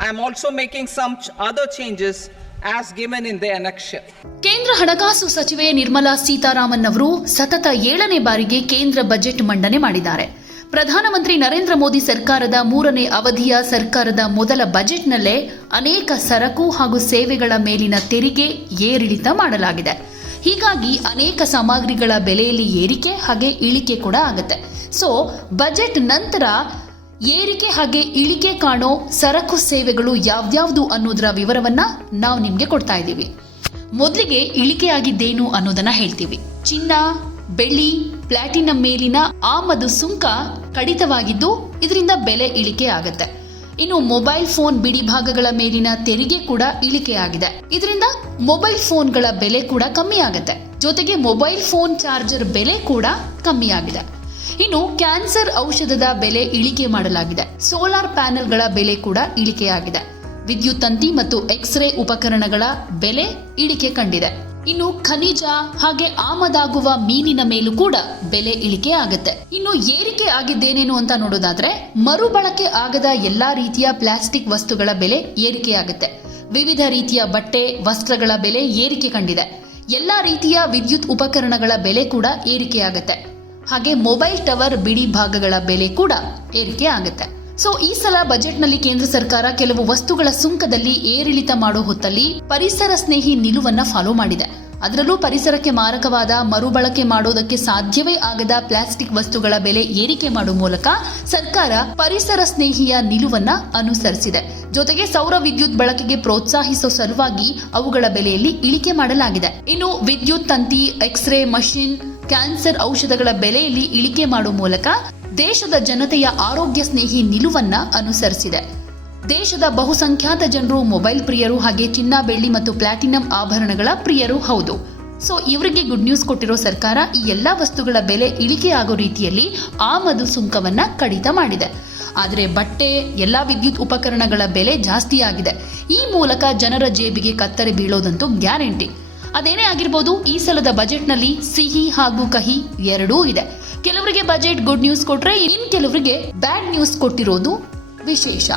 I am also making some other changes as given in the annexure. ಕೇಂದ್ರ ಹಣಕಾಸು ಸಚಿವೆ ನಿರ್ಮಲಾ ಸೀತಾರಾಮನ್ ಅವರು ಸತತ ಏಳನೇ ಬಾರಿಗೆ ಕೇಂದ್ರ ಬಜೆಟ್ ಮಂಡನೆ ಮಾಡಿದ್ದಾರೆ. ಪ್ರಧಾನಮಂತ್ರಿ ನರೇಂದ್ರ ಮೋದಿ ಸರ್ಕಾರದ ಮೂರನೇ ಅವಧಿಯ ಸರ್ಕಾರದ ಮೊದಲ ಬಜೆಟ್ನಲ್ಲೇ ಅನೇಕ ಸರಕು ಹಾಗೂ ಸೇವೆಗಳ ಮೇಲಿನ ತೆರಿಗೆ ಏರಿಳಿತ ಮಾಡಲಾಗಿದೆ. ಹೀಗಾಗಿ ಅನೇಕ ಸಾಮಗ್ರಿಗಳ ಬೆಲೆಯಲ್ಲಿ ಏರಿಕೆ ಹಾಗೆ ಇಳಿಕೆ ಕೂಡ ಆಗುತ್ತೆ. ಸೊ ಬಜೆಟ್ ನಂತರ ಏರಿಕೆ ಹಾಗೆ ಇಳಿಕೆ ಕಾಣೋ ಸರಕು ಸೇವೆಗಳು ಯಾವ್ದಾವ್ದು ಅನ್ನೋದರ ವಿವರವನ್ನ ನಾವು ನಿಮ್ಗೆ ಕೊಡ್ತಾ ಇದ್ದೀವಿ. ಮೊದಲಿಗೆ ಇಳಿಕೆಯಾಗಿದ್ದೇನು ಅನ್ನೋದನ್ನ ಹೇಳ್ತೀವಿ. ಚಿನ್ನ, ಬೆಳ್ಳಿ, ಪ್ಲಾಟಿನಂ ಮೇಲಿನ ಆಮದು ಸುಂಕ ಕಡಿತವಾಗಿದ್ದು ಇದರಿಂದ ಬೆಲೆ ಇಳಿಕೆ ಆಗತ್ತೆ. ಇನ್ನು ಮೊಬೈಲ್ ಫೋನ್ ಬಿಡಿ ಭಾಗಗಳ ಮೇಲಿನ ತೆರಿಗೆ ಕೂಡ ಇಳಿಕೆಯಾಗಿದೆ. ಇದರಿಂದ ಮೊಬೈಲ್ ಫೋನ್ಗಳ ಬೆಲೆ ಕೂಡ ಕಮ್ಮಿ ಆಗುತ್ತೆ. ಜೊತೆಗೆ ಮೊಬೈಲ್ ಫೋನ್ ಚಾರ್ಜರ್ ಬೆಲೆ ಕೂಡ ಕಮ್ಮಿ ಆಗಿದೆ ಇನ್ನು ಕ್ಯಾನ್ಸರ್ ಔಷಧದ ಬೆಲೆ ಇಳಿಕೆ ಮಾಡಲಾಗಿದೆ. ಸೋಲಾರ್ ಪ್ಯಾನೆಲ್ಗಳ ಬೆಲೆ ಕೂಡ ಇಳಿಕೆಯಾಗಿದೆ. ವಿದ್ಯುತ್ ತಂತಿ ಮತ್ತು ಎಕ್ಸ್ರೇ ಉಪಕರಣಗಳ ಬೆಲೆ ಇಳಿಕೆ ಕಂಡಿದೆ. ಇನ್ನು ಖನಿಜ ಹಾಗೆ ಆಮದಾಗುವ ಮೀನಿನ ಮೇಲೂ ಕೂಡ ಬೆಲೆ ಇಳಿಕೆ ಆಗುತ್ತೆ. ಇನ್ನು ಏರಿಕೆ ಆಗಿದ್ದೇನೇನು ಅಂತ ನೋಡೋದಾದ್ರೆ, ಮರುಬಳಕೆ ಆಗದ ಎಲ್ಲಾ ರೀತಿಯ ಪ್ಲಾಸ್ಟಿಕ್ ವಸ್ತುಗಳ ಬೆಲೆ ಏರಿಕೆಯಾಗುತ್ತೆ. ವಿವಿಧ ರೀತಿಯ ಬಟ್ಟೆ, ವಸ್ತ್ರಗಳ ಬೆಲೆ ಏರಿಕೆ ಕಂಡಿದೆ. ಎಲ್ಲಾ ರೀತಿಯ ವಿದ್ಯುತ್ ಉಪಕರಣಗಳ ಬೆಲೆ ಕೂಡ ಏರಿಕೆಯಾಗುತ್ತೆ. ಹಾಗೆ ಮೊಬೈಲ್ ಟವರ್ ಬಿಡಿ ಭಾಗಗಳ ಬೆಲೆ ಕೂಡ ಏರಿಕೆ ಆಗುತ್ತೆ. ಸೊ ಈ ಸಲ ಬಜೆಟ್ನಲ್ಲಿ ಕೇಂದ್ರ ಸರ್ಕಾರ ಕೆಲವು ವಸ್ತುಗಳ ಸುಂಕದಲ್ಲಿ ಏರಿಳಿತ ಮಾಡೋ ಹೊತ್ತಲ್ಲಿ ಪರಿಸರ ಸ್ನೇಹಿ ನಿಲುವನ್ನ ಫಾಲೋ ಮಾಡಿದೆ. ಅದರಲ್ಲೂ ಪರಿಸರಕ್ಕೆ ಮಾರಕವಾದ ಮರುಬಳಕೆ ಮಾಡೋದಕ್ಕೆ ಸಾಧ್ಯವೇ ಆಗದ ಪ್ಲಾಸ್ಟಿಕ್ ವಸ್ತುಗಳ ಬೆಲೆ ಏರಿಕೆ ಮಾಡುವ ಮೂಲಕ ಸರ್ಕಾರ ಪರಿಸರ ಸ್ನೇಹಿಯ ನಿಲುವನ್ನ ಅನುಸರಿಸಿದೆ. ಜೊತೆಗೆ ಸೌರ ವಿದ್ಯುತ್ ಬಳಕೆಗೆ ಪ್ರೋತ್ಸಾಹಿಸೋ ಸಲುವಾಗಿ ಅವುಗಳ ಬೆಲೆಯಲ್ಲಿ ಇಳಿಕೆ ಮಾಡಲಾಗಿದೆ. ಇನ್ನು ವಿದ್ಯುತ್ ತಂತಿ, ಎಕ್ಸ್ರೇ ಮಷಿನ್ ಕ್ಯಾನ್ಸರ್ ಔಷಧಗಳ ಬೆಲೆಯಲ್ಲಿ ಇಳಿಕೆ ಮಾಡುವ ಮೂಲಕ ದೇಶದ ಜನತೆಯ ಆರೋಗ್ಯ ಸ್ನೇಹಿ ನಿಲುವನ್ನ ಅನುಸರಿಸಿದೆ. ದೇಶದ ಬಹುಸಂಖ್ಯಾತ ಜನರು ಮೊಬೈಲ್ ಪ್ರಿಯರು ಹಾಗೆ ಚಿನ್ನ, ಬೆಳ್ಳಿ ಮತ್ತು ಪ್ಲಾಟಿನಂ ಆಭರಣಗಳ ಪ್ರಿಯರು ಹೌದು. ಸೊ, ಇವರಿಗೆ ಗುಡ್ ನ್ಯೂಸ್ ಕೊಟ್ಟಿರೋ ಸರ್ಕಾರ ಈ ಎಲ್ಲಾ ವಸ್ತುಗಳ ಬೆಲೆ ಇಳಿಕೆ ಆಗೋ ರೀತಿಯಲ್ಲಿ ಆಮದು ಸುಂಕವನ್ನ ಕಡಿತ ಮಾಡಿದೆ. ಆದರೆ ಬಟ್ಟೆ, ಎಲ್ಲಾ ವಿದ್ಯುತ್ ಉಪಕರಣಗಳ ಬೆಲೆ ಜಾಸ್ತಿಯಾಗಿದೆ. ಈ ಮೂಲಕ ಜನರ ಜೇಬಿಗೆ ಕತ್ತರಿ ಬೀಳೋದಂತೂ ಗ್ಯಾರಂಟಿ. ಅದೇನೇ ಆಗಿರ್ಬೋದು, ಈ ಸಲದ ಬಜೆಟ್ನಲ್ಲಿ ಸಿಹಿ ಹಾಗೂ ಕಹಿ ಎರಡೂ ಇದೆ. ಕೆಲವರಿಗೆ ಬಜೆಟ್ ಗುಡ್ ನ್ಯೂಸ್ ಕೊಟ್ರೆ ಇನ್ ಕೆಲವರಿಗೆ ಬ್ಯಾಡ್ ನ್ಯೂಸ್ ಕೊಟ್ಟಿರೋದು ವಿಶೇಷ.